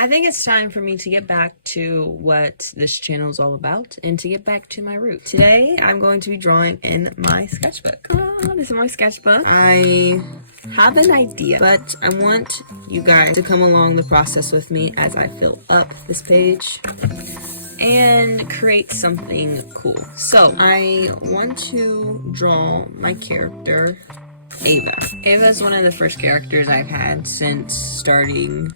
I think it's time for me to get back to what this channel is all about and to get back to my roots. Today, I'm going to be drawing in my sketchbook. This is my sketchbook. I have an idea, but I want you guys to come along the process with me as I fill up this page and create something cool. So, I want to draw my character, Ava. Ava is one of the first characters I've had since starting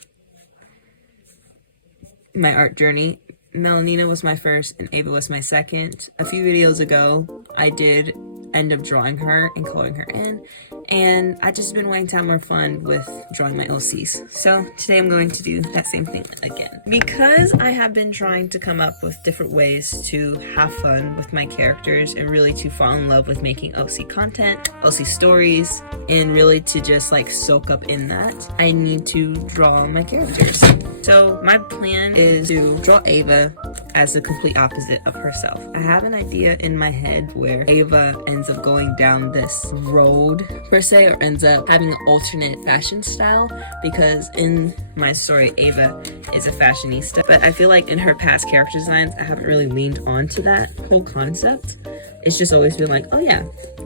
my art journey. Melanina was my first and Ava was my second. A few videos ago, I did end up drawing her and coloring her in, and I just been wanting to have more fun with drawing my OCs. So today I'm going to do that same thing again. Because I have been trying to come up with different ways to have fun with my characters and really to fall in love with making OC content, OC stories, and really to just like soak up in that, I need to draw my characters. So my plan is to draw Ava as the complete opposite of herself. I have an idea in my head where Ava ends up going down this road per se, or ends up having an alternate fashion style, because in my story Ava is a fashionista, but I feel like in her past character designs I haven't really leaned onto that whole concept. It's just always been like, oh yeah,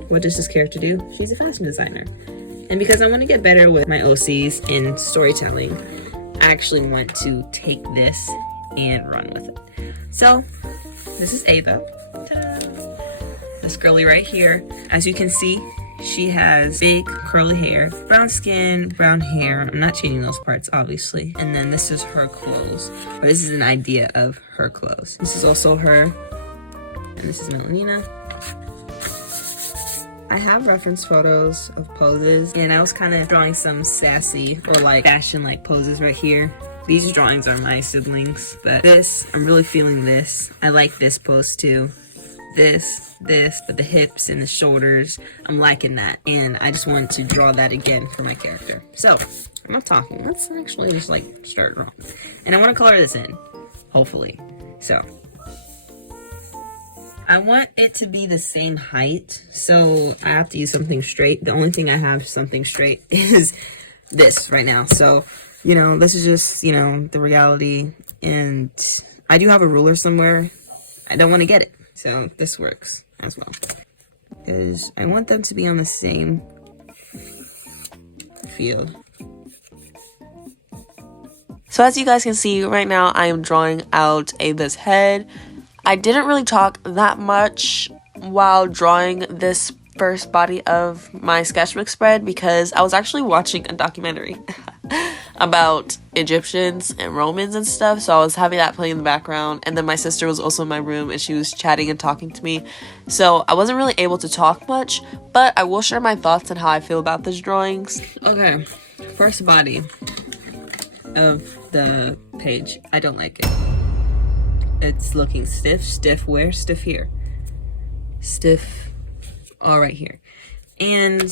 what does this character do? She's a fashion designer. And because I want to get better with my OCs in storytelling, I actually want to take this and run with it. So this is Ava. Ta-da. This girly right here. As you can see, she has big curly hair, brown skin, brown hair. I'm not changing those parts, obviously. And then this is her clothes. Or this is an idea of her clothes. This is also her. And this is Melanina. I have reference photos of poses, and I was kind of drawing some sassy or like fashion like poses right here. These drawings are my siblings, but this, I'm really feeling this. I like this pose too. This, but the hips and the shoulders, I'm liking that. And I just wanted to draw that again for my character. So, I'm not talking. Let's actually just like start drawing. And I want to color this in, hopefully. So, I want it to be the same height, so I have to use something straight. The only thing I have something straight is this right now. So, you know, this is just, you know, the reality. And I do have a ruler somewhere. I don't want to get it. So this works as well, because I want them to be on the same field. So as you guys can see right now, I am drawing out Ava's head. I didn't really talk that much while drawing this first body of my sketchbook spread, because I was actually watching a documentary about Egyptians and Romans and stuff, so I was having that playing in the background, and then my sister was also in my room and she was chatting and talking to me, so I wasn't really able to talk much, but I will share my thoughts on how I feel about these drawings. Okay, first body of the page. I don't like it. It's looking stiff where? Stiff here. Stiff all right here. And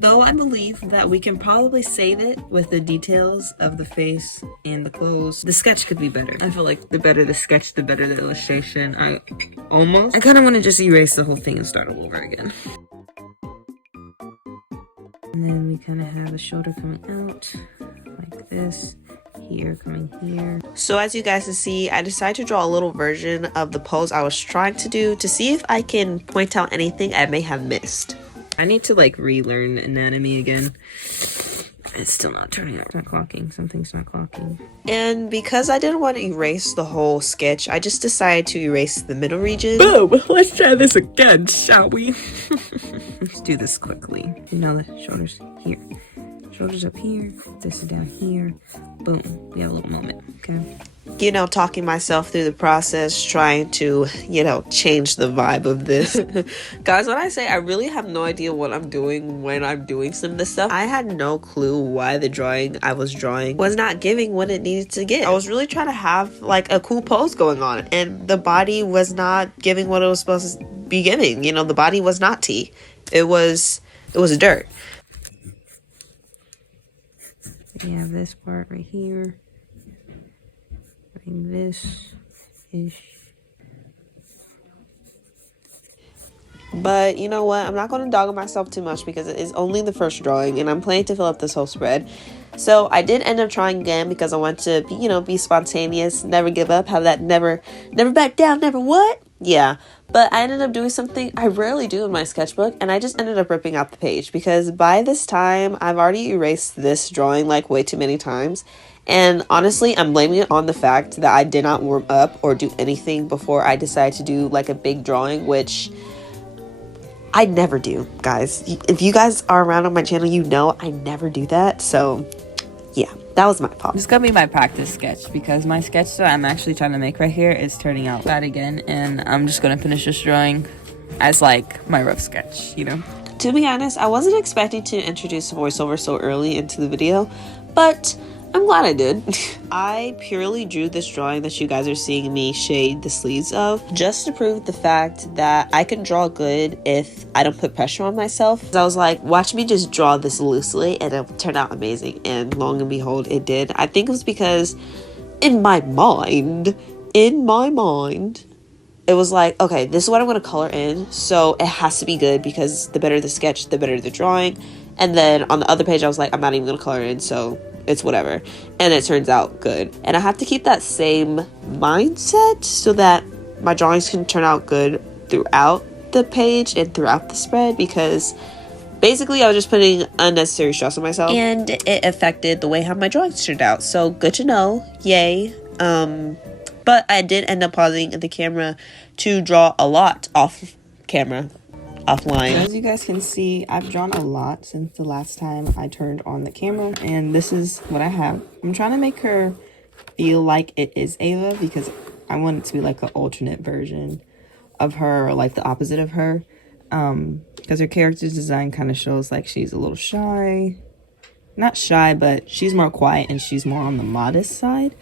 though I believe that we can probably save it with the details of the face and the clothes, the sketch could be better. I feel like the better the sketch, the better the illustration. I kind of want to just erase the whole thing and start all over again. And then we kind of have the shoulder coming out like this. Here, coming here. So as you guys can see, I decided to draw a little version of the pose I was trying to do to see if I can point out anything I may have missed. I need to like relearn anatomy again. It's still not turning out. It's not clocking. Something's not clocking. And because I didn't want to erase the whole sketch, I just decided to erase the middle region. Boom! Let's try this again, shall we? Let's do this quickly. And now the shoulders here. Shoulders up here. This is down here. Boom. We have a little moment. Okay. You know, talking myself through the process, trying to, you know, change the vibe of this. Guys, when I say I really have no idea what I'm doing when I'm doing some of this stuff, I had no clue why the drawing I was drawing was not giving what it needed to get. I was really trying to have like a cool pose going on, and the body was not giving what it was supposed to be giving. You know, the body was not tea. It was dirt. We have this part right here. This ish. But you know what? I'm not going to dog on myself too much because it is only the first drawing and I'm planning to fill up this whole spread. So I did end up trying again because I want to be, you know, be spontaneous, never give up, have that never back down, never what? Yeah. But I ended up doing something I rarely do in my sketchbook, and I just ended up ripping out the page because by this time I've already erased this drawing like way too many times. And honestly, I'm blaming it on the fact that I did not warm up or do anything before I decided to do like a big drawing, which I never do, guys. If you guys are around on my channel, you know I never do that. So yeah, that was my fault. This is gonna be my practice sketch because my sketch that I'm actually trying to make right here is turning out bad again, and I'm just gonna finish this drawing as like my rough sketch, you know? To be honest, I wasn't expecting to introduce voiceover so early into the video, but I'm glad I did. I purely drew this drawing that you guys are seeing me shade the sleeves of just to prove the fact that I can draw good if I don't put pressure on myself. So I was like, watch me just draw this loosely and it'll turn out amazing. And long and behold, it did. I think it was because in my mind, it was like, okay, this is what I'm going to color in. So it has to be good because the better the sketch, the better the drawing. And then on the other page, I was like, I'm not even going to color in. So it's whatever. And it turns out good. And I have to keep that same mindset so that my drawings can turn out good throughout the page and throughout the spread, because basically I was just putting unnecessary stress on myself and it affected the way how my drawings turned out. So good to know. Yay. But I did end up pausing the camera to draw a lot off camera. Offline. As you guys can see, I've drawn a lot since the last time I turned on the camera, and this is what I have. I'm trying to make her feel like it is Ava because I want it to be like an alternate version of her, or like the opposite of her, because her character's design kind of shows like she's a little shy. Not shy, but she's more quiet and she's more on the modest side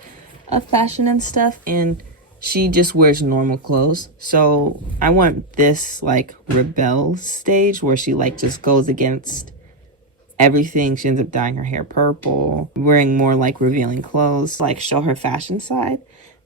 of fashion and stuff, and she just wears normal clothes. So I want this like rebel stage where she like just goes against everything. She ends up dyeing her hair purple, wearing more like revealing clothes, like show her fashion side.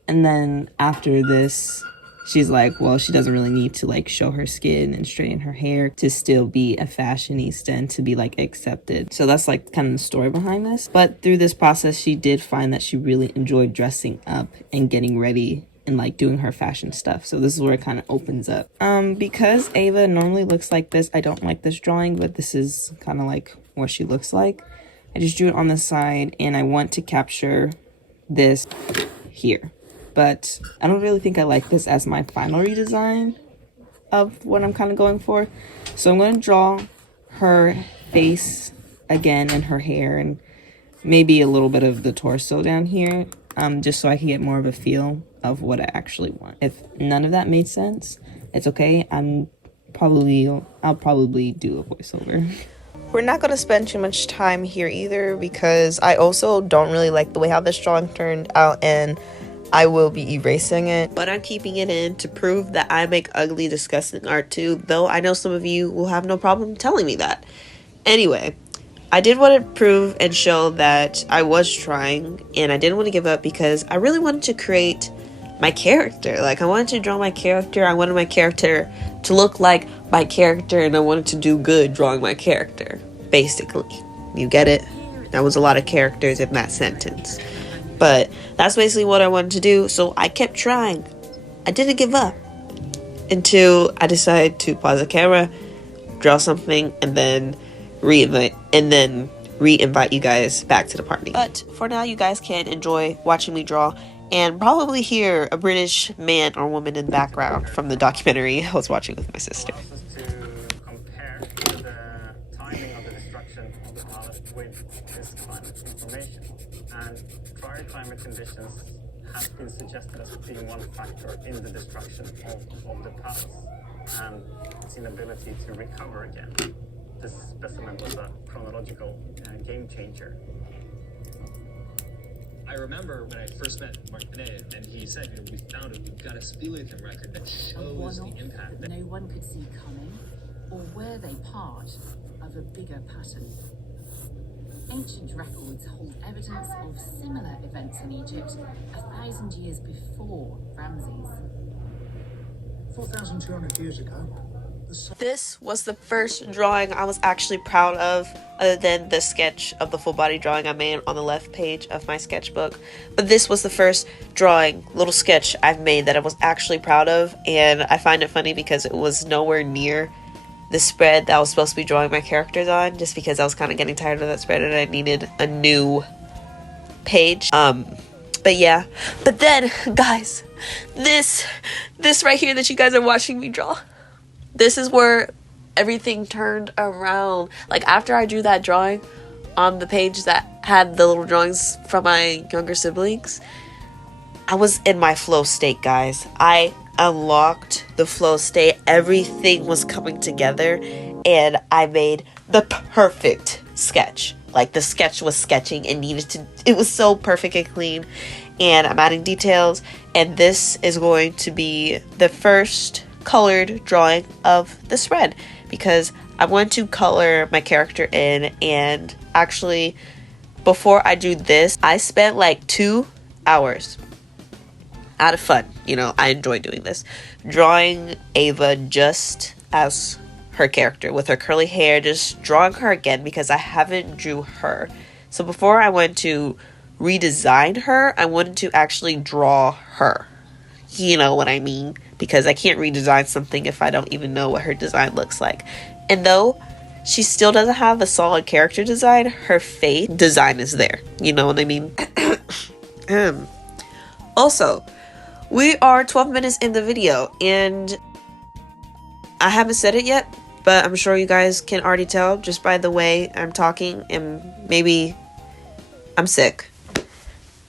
And then after this, she's like, well, she doesn't really need to like show her skin and straighten her hair to still be a fashionista and to be like accepted. So that's like kind of the story behind this. But through this process, she did find that she really enjoyed dressing up and getting ready and like doing her fashion stuff. So this is where it kind of opens up. Because Ava normally looks like this, I don't like this drawing, but this is kind of like what she looks like. I just drew it on the side and I want to capture this here. But I don't really think I like this as my final redesign of what I'm kind of going for. So I'm going to draw her face again and her hair and maybe a little bit of the torso down here, just so I can get more of a feel of what I actually want. If none of that made sense, it's okay. I'll probably do a voiceover. We're not going to spend too much time here either because I also don't really like the way how this drawing turned out, and I will be erasing it. But I'm keeping it in to prove that I make ugly, disgusting art too, though I know some of you will have no problem telling me that. Anyway, I did want to prove and show that I was trying, and I didn't want to give up because I really wanted to create my character. Like, I wanted to draw my character. I wanted my character to look like my character, and I wanted to do good drawing my character, basically. You get it? That was a lot of characters in that sentence. But that's basically what I wanted to do, so I kept trying. I didn't give up until I decided to pause the camera, draw something, and then reinvite you guys back to the party. But for now, you guys can enjoy watching me draw and probably hear a British man or woman in the background from the documentary I was watching with my sister. To compare the timing of the destruction of the palace with this climate information, and prior climate conditions have been suggested as being one factor in the destruction of the palace and its inability to recover again. This specimen was a chronological game changer. I remember when I first met Martinet, and he said, we found we've got a speleothem record that shows the impact. No one could see coming, or were they part of a bigger pattern? Ancient records hold evidence of similar events in Egypt 1,000 years before Ramses. 4,200 years ago, the This was the first drawing I was actually proud of, other than the sketch of the full body drawing I made on the left page of my sketchbook. But this was the first drawing, little sketch I've made that I was actually proud of, and I find it funny because it was nowhere near the spread that I was supposed to be drawing my characters on, just because I was kind of getting tired of that spread and I needed a new page. But yeah. But then, guys, this right here that you guys are watching me draw, this is where everything turned around. Like, after I drew that drawing on the page that had the little drawings from my younger siblings, I was in my flow state, guys. I unlocked the flow state. Everything was coming together, and I made the perfect sketch. Like, the sketch was sketching and it was so perfect and clean, and I'm adding details, and this is going to be the first colored drawing of the spread, because I want to color my character in. And actually, before I do this, I spent like 2 hours out of fun, you know, I enjoy doing this, drawing Ava just as her character with her curly hair, just drawing her again because I haven't drew her. So before I went to redesign her, I wanted to actually draw her. You know what I mean? Because I can't redesign something if I don't even know what her design looks like. And though she still doesn't have a solid character design, her face design is there. You know what I mean? Also, we are 12 minutes in the video, and I haven't said it yet, but I'm sure you guys can already tell just by the way I'm talking, and maybe I'm sick.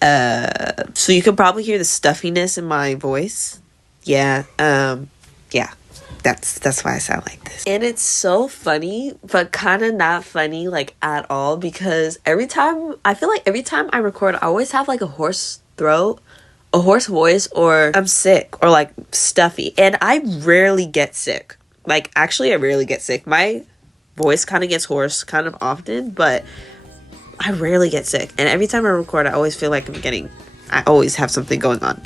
So you can probably hear the stuffiness in my voice. Yeah, that's why I sound like this. And it's so funny, but kind of not funny, like, at all, because I feel like every time I record, I always have like a hoarse throat, a hoarse voice, or I'm sick, or like stuffy, and I rarely get sick. Like, actually, I rarely get sick. My voice kind of gets hoarse kind of often, but I rarely get sick. And every time I record, I always feel like I always have something going on.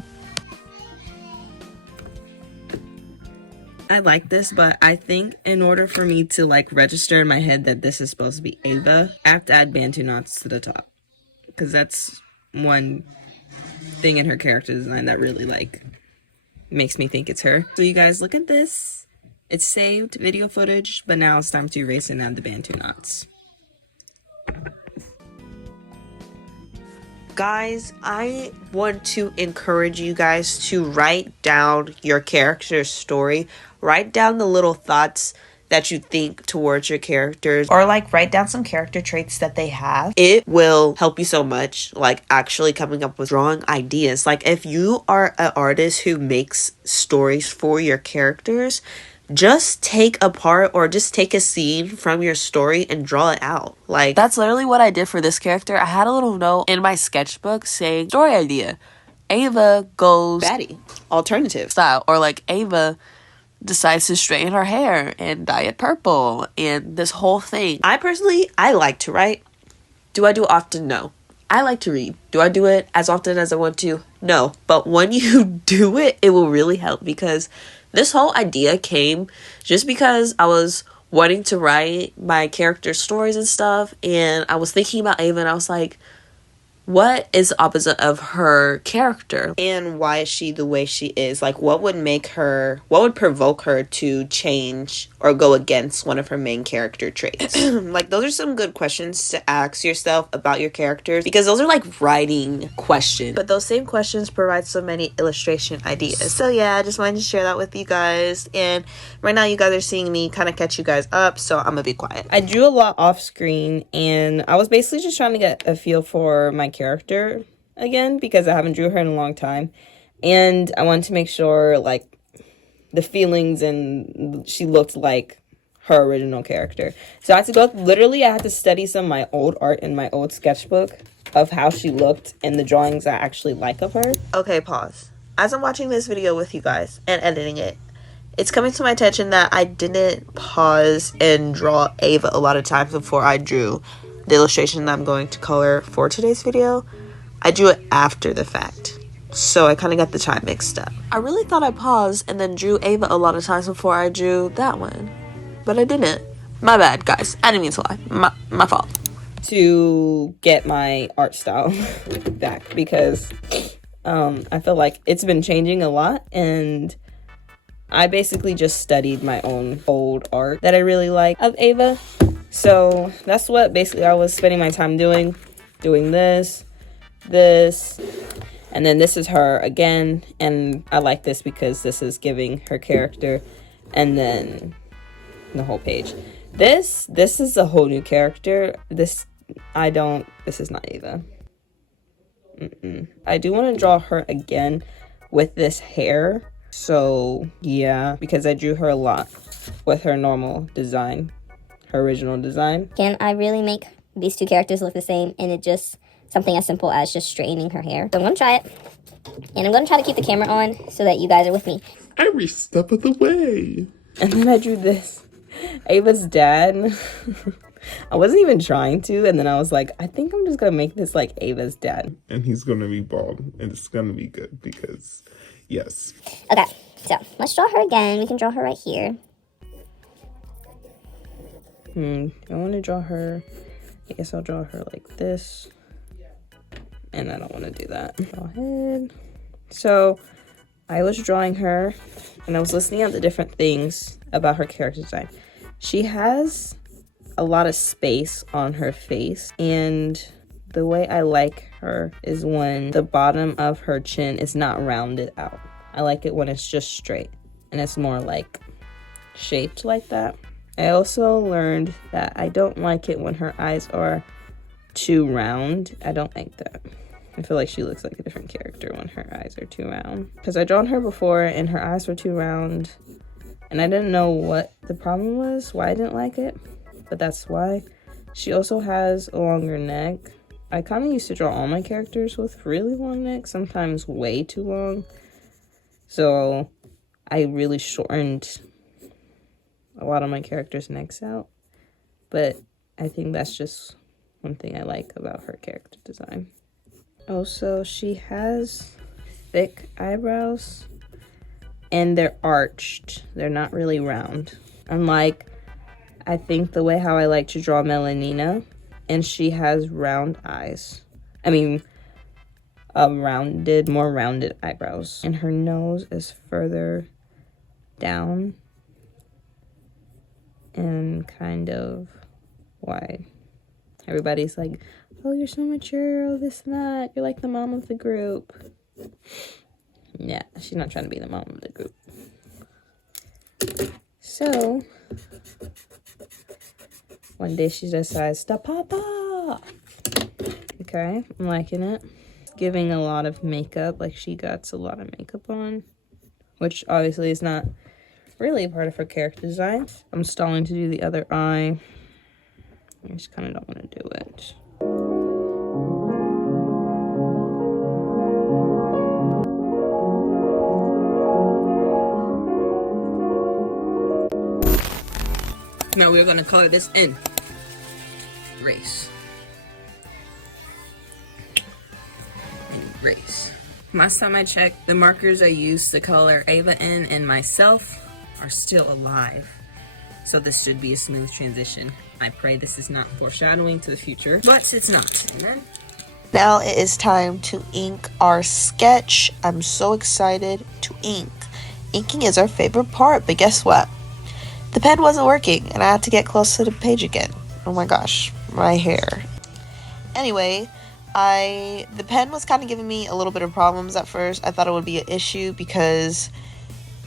I like this, but I think in order for me to like register in my head that this is supposed to be Ava, I have to add Bantu knots to the top, because that's one thing in her character design that really like makes me think it's her. So you guys, look at this. It's saved video footage, but now it's time to erase and add the Bantu knots. Guys, I want to encourage you guys to write down your character's story. Write down the little thoughts that you think towards your characters, or like write down some character traits that they have. It will help you so much, like actually coming up with drawing ideas. Like, if you are an artist who makes stories for your characters, just take a part or just take a scene from your story and draw it out. Like, that's literally what I did for this character. I had a little note in my sketchbook saying, story idea, Ava goes baddie, alternative style, or like Ava decides to straighten her hair and dye it purple, and this whole thing. I like to write. Do I do it often? No. I like to read. Do I do it as often as I want to? No. But when you do it, it will really help, because this whole idea came just because I was wanting to write my character stories and stuff, and I was thinking about Ava, and I was like, what is the opposite of her character? And why is she the way she is? Like, what would provoke her to change or go against one of her main character traits? Like, those are some good questions to ask yourself about your characters, because those are like writing questions. But those same questions provide so many illustration ideas. So yeah, I just wanted to share that with you guys. And right now you guys are seeing me kind of catch you guys up, so I'm gonna be quiet. I drew a lot off screen, and I was basically just trying to get a feel for my character again, because I haven't drew her in a long time, and I wanted to make sure like the feelings and she looked like her original character. So I had to study some of my old art in my old sketchbook of how she looked and the drawings I actually like of her. Okay, pause. As I'm watching this video with you guys and editing it, it's coming to my attention that I didn't pause and draw Ava a lot of times before I drew the illustration that I'm going to color for today's video. I drew it after the fact. so I kind of got the time mixed up. I really thought I paused and then drew Ava a lot of times before I drew that one, but I didn't. My bad, guys. I didn't mean to lie. My fault. To get my art style back, because I feel like it's been changing a lot, and I basically just studied my own old art that I really like of Ava. So that's what basically I was spending my time doing this, and then this is her again, and I like this because this is giving her character, and then the whole page. This is a whole new character. This is not Ava. I do want to draw her again with this hair. So yeah, because I drew her a lot with her normal design, her original design. Can I really make these two characters look the same, and it just something as simple as just straightening her hair? So I'm gonna try it, and I'm gonna try to keep the camera on so that you guys are with me every step of the way. And then I drew this, Ava's dad. I wasn't even trying to, and then I was like, I think I'm just gonna make this like Ava's dad. And he's gonna be bald, and it's gonna be good because, yes. Okay, so let's draw her again. We can draw her right here. I want to draw her. I guess I'll draw her like this. And I don't want to do that. Draw head. So I was drawing her, and I was listening at the different things about her character design. She has a lot of space on her face, and the way I like her is when the bottom of her chin is not rounded out. I like it when it's just straight, and it's more like shaped like that. I also learned that I don't like it when her eyes are too round. I don't like that. I feel like she looks like a different character when her eyes are too round. Because I drawn her before and her eyes were too round, and I didn't know what the problem was, why I didn't like it, but that's why. She also has a longer neck. I kind of used to draw all my characters with really long necks, sometimes way too long. So I really shortened a lot of my characters' necks out, but I think that's just one thing I like about her character design. Also, she has thick eyebrows, and they're arched. They're not really round. Unlike, I think, the way how I like to draw Melanina, and she has round eyes. I mean, more rounded eyebrows. And her nose is further down and kind of wide. Everybody's like, oh, you're so mature, oh, this and that. You're like the mom of the group. Yeah, she's not trying to be the mom of the group. So, one day she decides to pop up. Okay, I'm liking it. It's giving a lot of makeup, like she got a lot of makeup on, which obviously is not really a part of her character design. I'm stalling to do the other eye. I just kind of don't want to do it. Now we're gonna color this in race. Race. Last time I checked, the markers I used to color Ava in and myself are still alive. So this should be a smooth transition. I pray this is not foreshadowing to the future, but it's not. Amen. Now it is time to ink our sketch. I'm so excited to ink. Inking is our favorite part, but guess what? The pen wasn't working, and I had to get close to the page again. Oh my gosh, my hair. Anyway, the pen was kind of giving me a little bit of problems at first. I thought it would be an issue because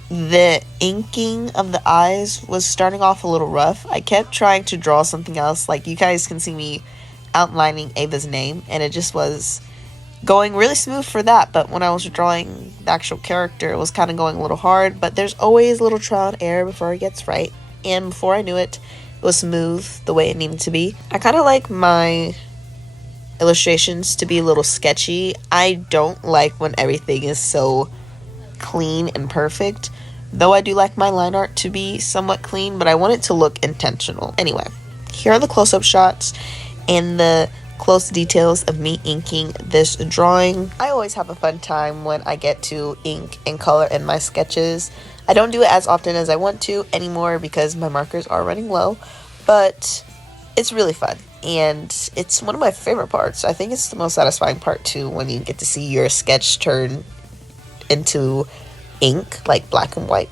the inking of the eyes was starting off a little rough. I kept trying to draw something else. Like, you guys can see me outlining Ava's name, and it just was going really smooth for that. But when I was drawing the actual character, it was kind of going a little hard. But there's always a little trial and error before it gets right. And before I knew it, it was smooth the way it needed to be. I kind of like my illustrations to be a little sketchy. I don't like when everything is so clean and perfect, though I do like my line art to be somewhat clean, but I want it to look intentional. Anyway, here are the close-up shots, and the close details of me inking this drawing. I always have a fun time when I get to ink and color in my sketches. I don't do it as often as I want to anymore because my markers are running low, but it's really fun and it's one of my favorite parts. I think it's the most satisfying part too, when you get to see your sketch turn into ink, like black and white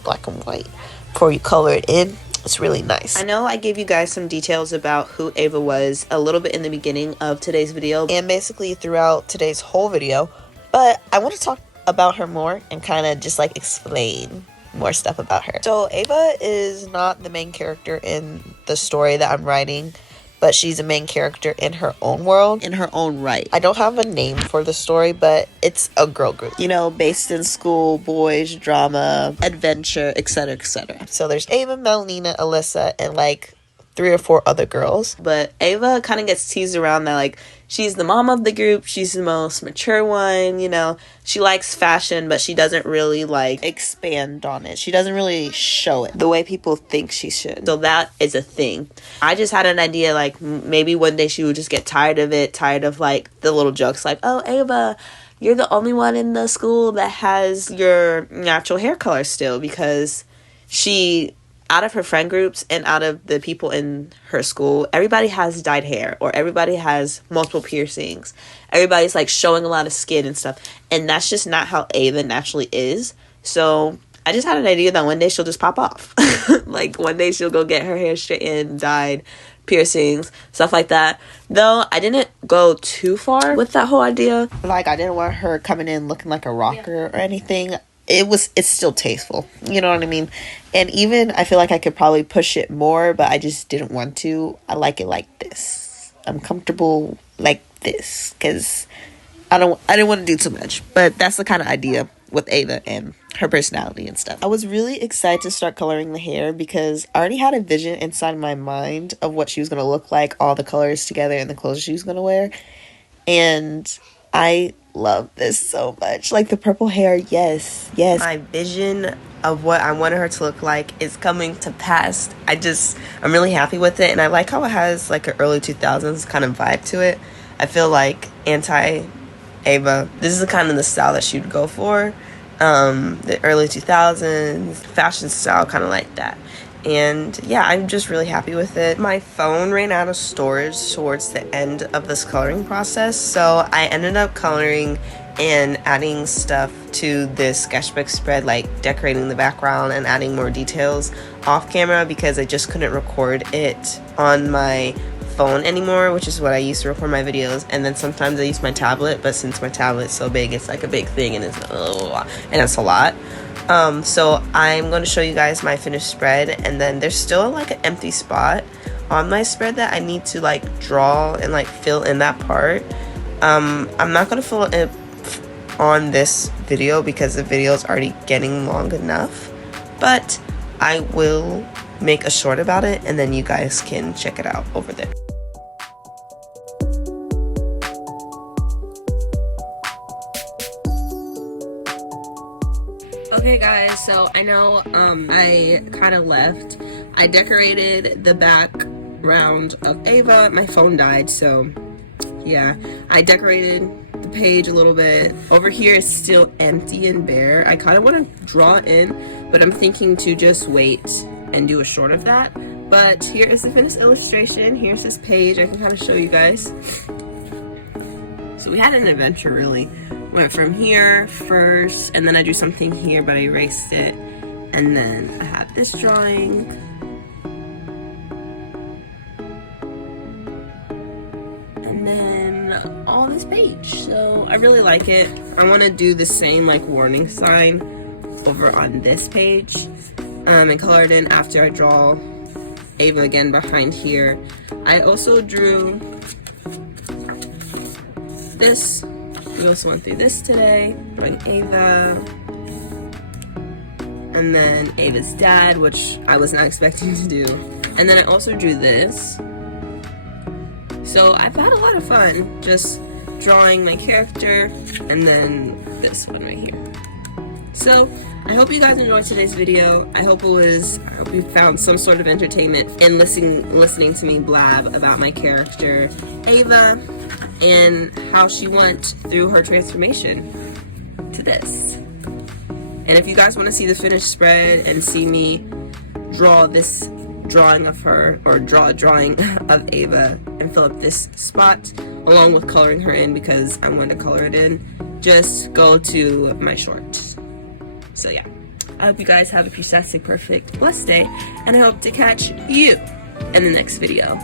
before you color it in. It's really nice. I know I gave you guys some details about who Ava was a little bit in the beginning of today's video and basically throughout today's whole video, but I want to talk about her more and kind of just like explain more stuff about her. So Ava is not the main character in the story that I'm writing, but she's a main character in her own world, in her own right. I don't have a name for the story, but it's a girl group, you know, based in school, boys, drama, adventure, etc, etc. So there's Ava, Melanina, Alyssa, and like 3 or 4 other girls. But Ava kind of gets teased around that like she's the mom of the group, she's the most mature one, you know, she likes fashion, but she doesn't really like expand on it. She doesn't really show it the way people think she should. So that is a thing. I just had an idea like maybe one day she would just get tired of it, tired of like the little jokes like, oh, Ava, you're the only one in the school that has your natural hair color still, because she, out of her friend groups and out of the people in her school, everybody has dyed hair or everybody has multiple piercings. Everybody's like showing a lot of skin and stuff. And that's just not how Ava naturally is. So I just had an idea that one day she'll just pop off. Like one day she'll go get her hair straightened, dyed, piercings, stuff like that. Though I didn't go too far with that whole idea. Like I didn't want her coming in looking like a rocker or anything. It's still tasteful, you know what I mean? And even I feel like I could probably push it more, but I just didn't want to. I like it like this. I'm comfortable like this because I didn't want to do too much. But that's the kind of idea with Ava and her personality and stuff. I was really excited to start coloring the hair because I already had a vision inside my mind of what she was going to look like, all the colors together and the clothes she was going to wear. And I love this so much. Like the purple hair, yes. My vision of what I wanted her to look like is coming to pass. I'm really happy with it, and I like how it has like an early 2000s kind of vibe to it. I feel like Ava, this is the kind of the style that she would go for. The early 2000s fashion style, kind of like that. And yeah, I'm just really happy with it. My phone ran out of storage towards the end of this coloring process, so I ended up coloring and adding stuff to this sketchbook spread, like decorating the background and adding more details off camera because I just couldn't record it on my phone anymore, which is what I used to record my videos. And then sometimes I use my tablet, but since my tablet's so big, it's like a big thing and it's a lot. So I'm going to show you guys my finished spread, and then there's still like an empty spot on my spread that I need to like draw and like fill in that part. I'm not going to fill it on this video because the video is already getting long enough, but I will make a short about it and then you guys can check it out over there. Okay guys, so I know I kind of left. I decorated the background of Ava. My phone died, so yeah. I decorated the page a little bit. Over here is still empty and bare. I kind of want to draw in, but I'm thinking to just wait and do a short of that. But here is the finished illustration. Here's this page. I can kind of show you guys. So we had an adventure really. Went from here first, and then I drew something here, but I erased it. And then I had this drawing. And then all this page. So I really like it. I want to do the same like warning sign over on this page. And color it in after I draw Ava again behind here. I also drew this. We also went through this today, drawing Ava, and then Ava's dad, which I was not expecting to do, and then I also drew this. So I've had a lot of fun just drawing my character, and then this one right here. So I hope you guys enjoyed today's video. I hope you found some sort of entertainment in listening to me blab about my character Ava. and how she went through her transformation to this. And if you guys want to see the finished spread and see me draw this drawing of her, or draw a drawing of Ava and fill up this spot along with coloring her in because I wanted to color it in, just go to my short. So yeah, I hope you guys have a Peach-Tastic perfect blessed day, and I hope to catch you in the next video.